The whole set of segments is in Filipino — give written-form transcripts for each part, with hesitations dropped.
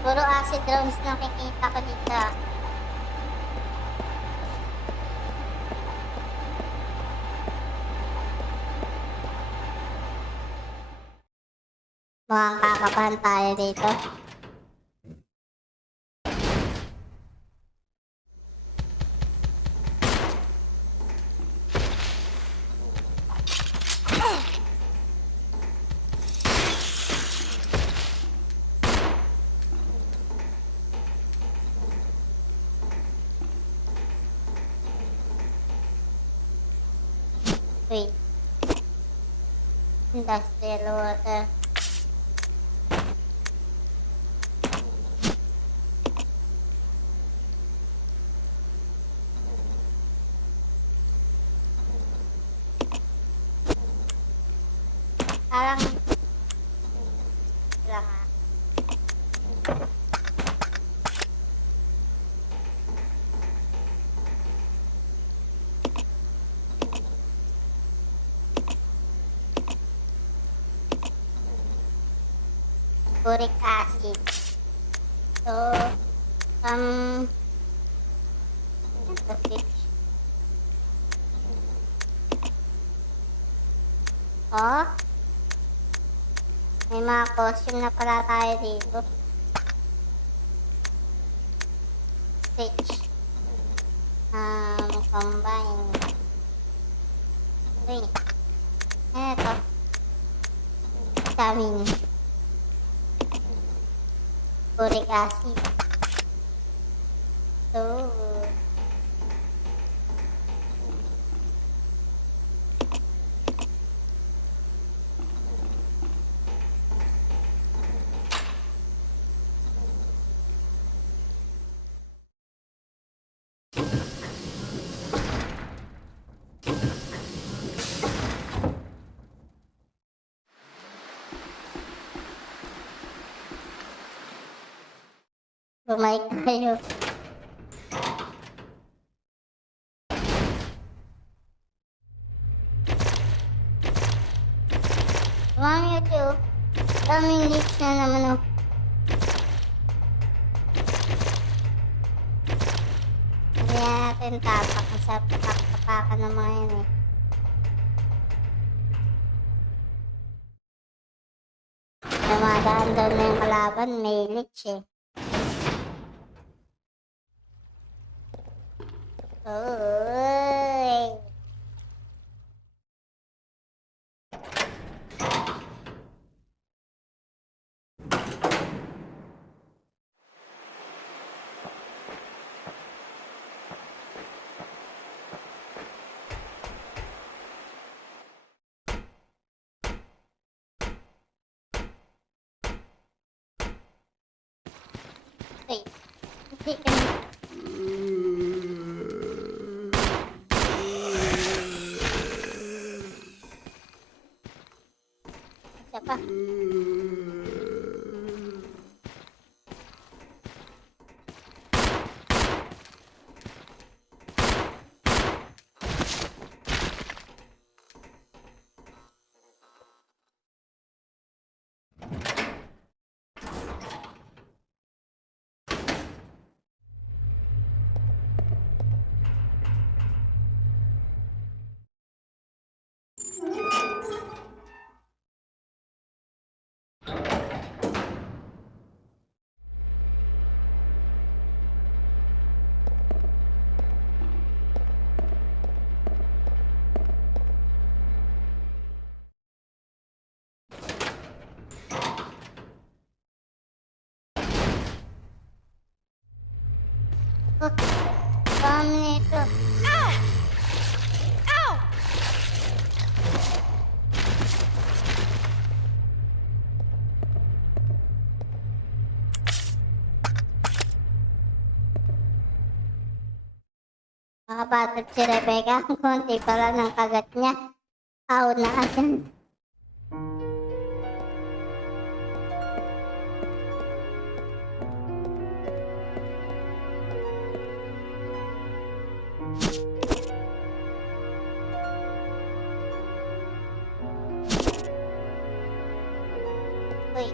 Puro acid rounds nakikita ko dito. Mukhang kakabahan tayo dito. Wait. Industrial water. Parang wala nga. Uric acid. So, ito fish. Oh, may mga costume na pala tayo dito. Stitch. Combine. Uy. Eto. Vitamin. Uric acid. So, bumalik tayo. Wow, YouTube. Daming leaks na naman, oh. Hindi natin tapak. Masarap tapak-tapakan ng mga yan, eh. Dumadaan doon na yung kalaban. May leaks, eh. Uy. Wait. Hindi ka na. Isa pa. Oh, dami nito. Ow! Ow! Makabatot si Rebecca. Ang konti pala ng kagat niya. Aw na agad. Uy.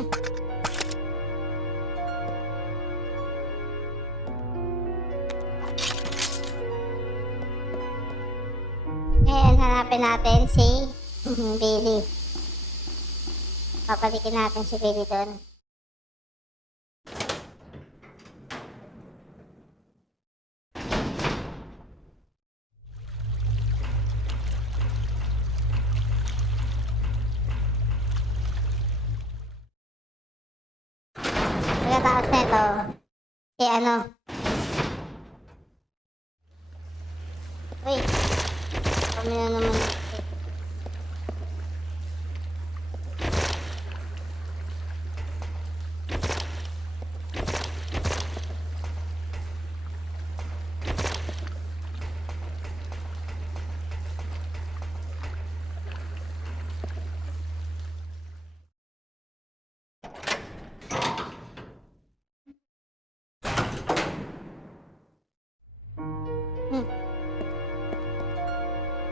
Ngayon, hanapin natin si Billy. Papalikin natin si Billy doon. Pagkatapos nito, si ano? Uy, kami na naman.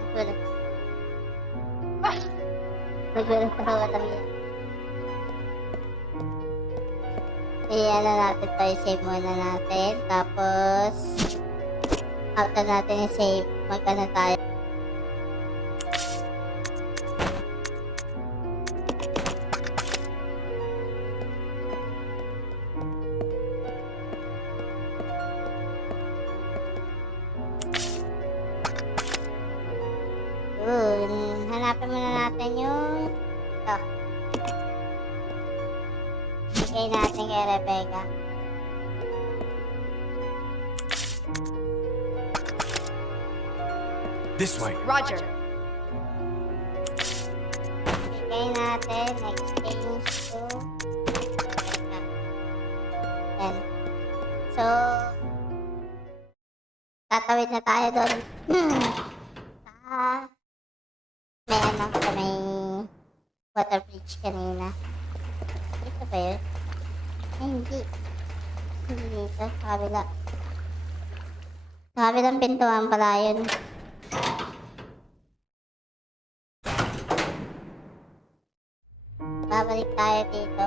Nagulat. Nagulat ako lang yan. Ano natin to, i-save muna natin. Tapos, after natin i-save, magkano tayo. Hanapin muna natin yung ito. Bigay natin kay Rebecca. This way. Roger. Bigay natin, exchange to Rebecca. Yan. So, tatawid na tayo doon. May ano, sa may water bridge kanina. Dito ba yun? Ay, hindi. Hindi dito, sa kabila. Sa kabilang pintuan pala yun. Babalik tayo dito.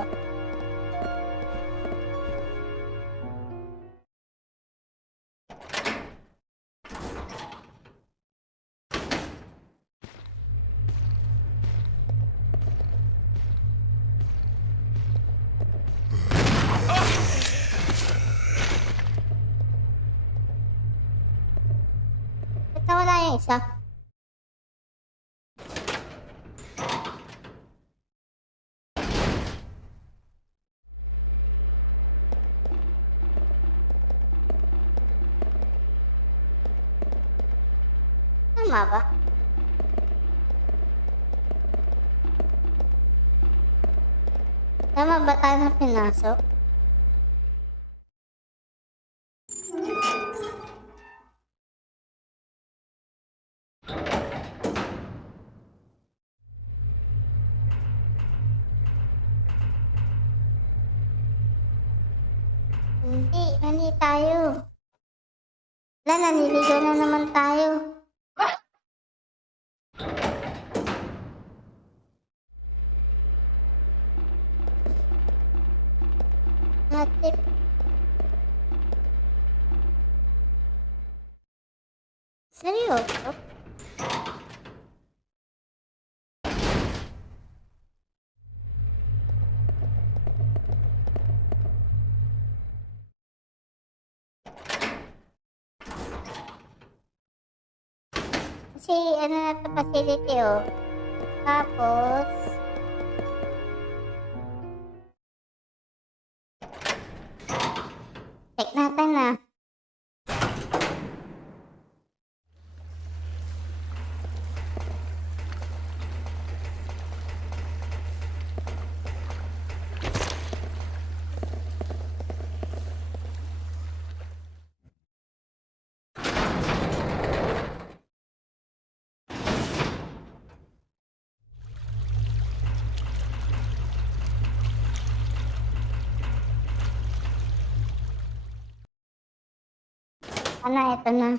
Ba't nawala yung isa? Tama ba? Tama ba tayo na pinasok? Hindi, mali tayo. Wala, naniligaw na naman tayo. Matip. Seryoso? Kasi ano na ito facility oh. Tapos check natin na. Ano, ito na.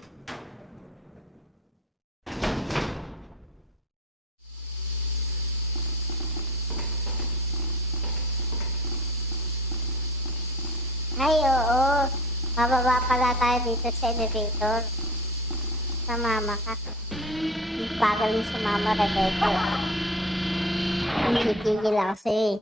Ay, oo. Mababa pala tayo dito sa elevator. Sumama ka. Ang bagal mo sumama, Rebecca. Hindi tigil ako sa'yo eh.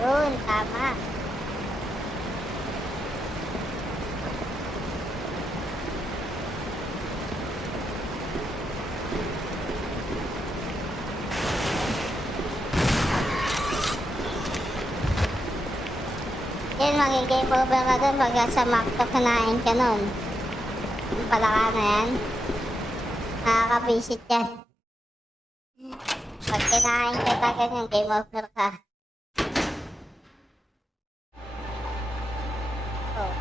Yun, tama. Yan, magigame over ka dun pag sa Macdo kanain ka nun. Yung palaka na yan. Nakakabisit yan. Pag kinain ka tagad yung game over ka. Oh.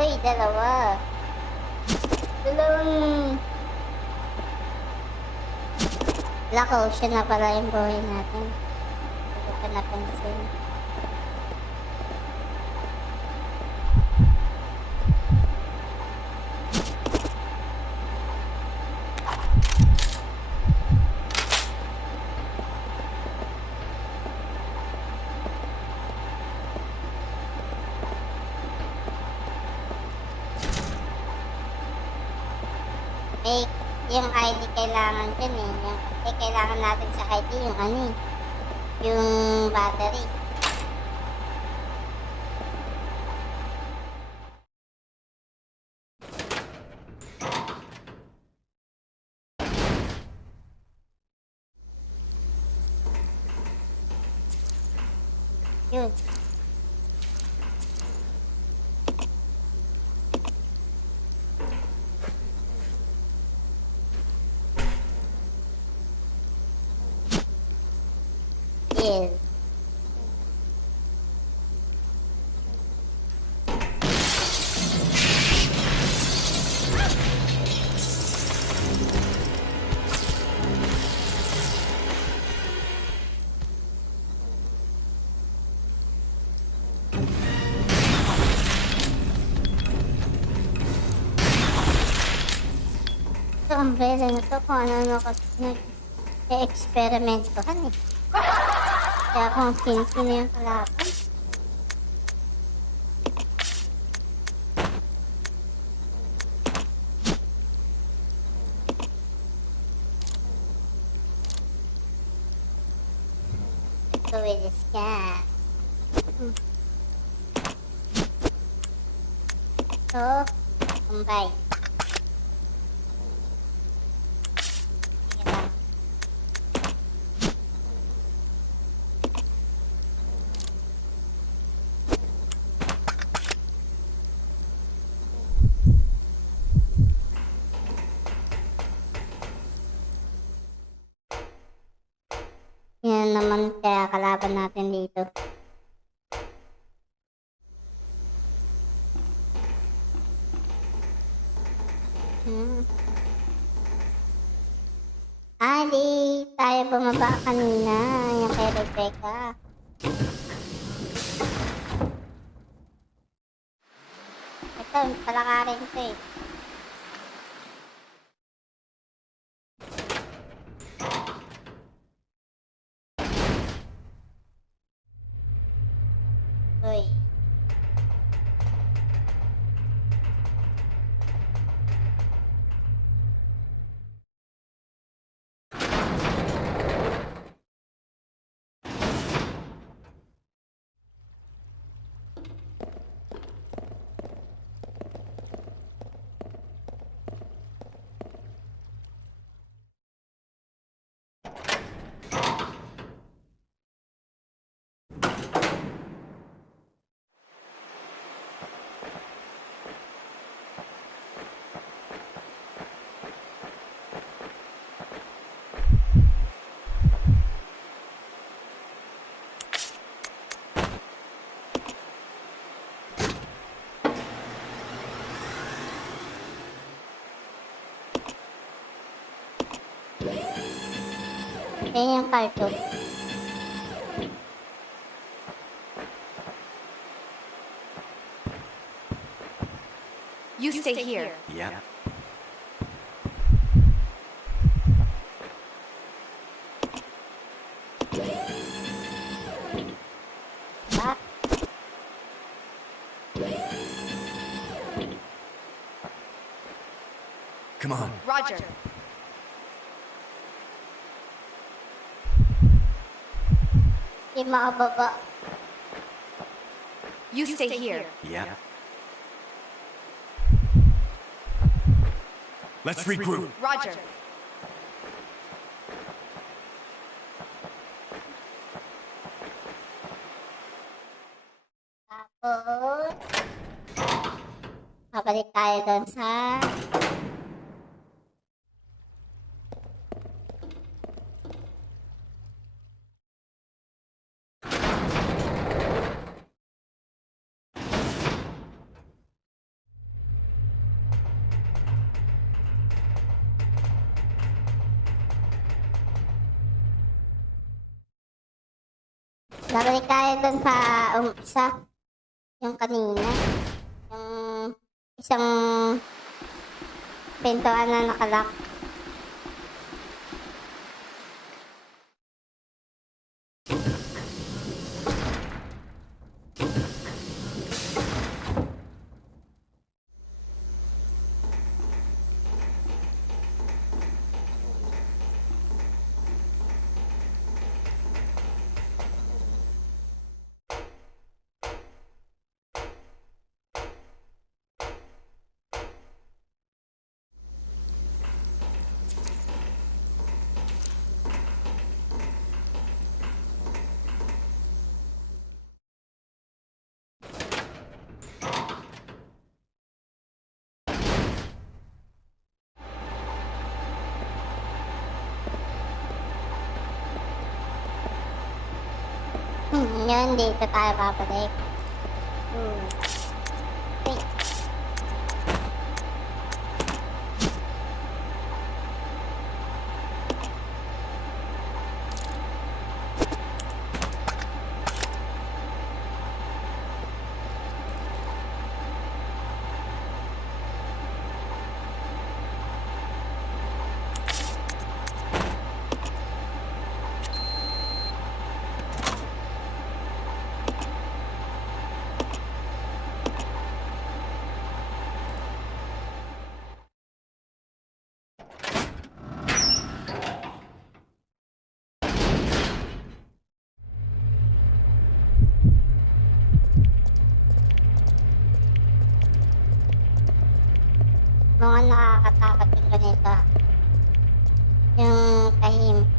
Uy, dalawa. Dalawang... Black Ocean na pala yung buhay natin. Hindi ko pa napansin. Eh, yung ID kailangan dyan eh. Kailangan natin sa ID yung ano eh. Yung battery. Yun. Yes. Ito ang pwede na to kung ano kasi nag-experimentohan eh. Kaya kung sino-sino yung kalaban. Ito with the scan. Ito, combine. Sige lang. Yan naman kaya kalaban natin dito. Di tayo bumaba kanina. Yung kay Rebecca. Ito, palakarin ko eh. Uy. Yan yung cartoon. You stay here. Yeah. Ba? Come on. Roger. Yung makababa. You stay here. Yeah. Let's regroup. Roger. Tapos, babalik tayo doon sa babalik tayo doon sa isa. Yung kanina. Yung isang pintuan na nakalock. Yun, dito tayo babalik. Wait. Mga nakakatakot yung ganito. Yung tahimik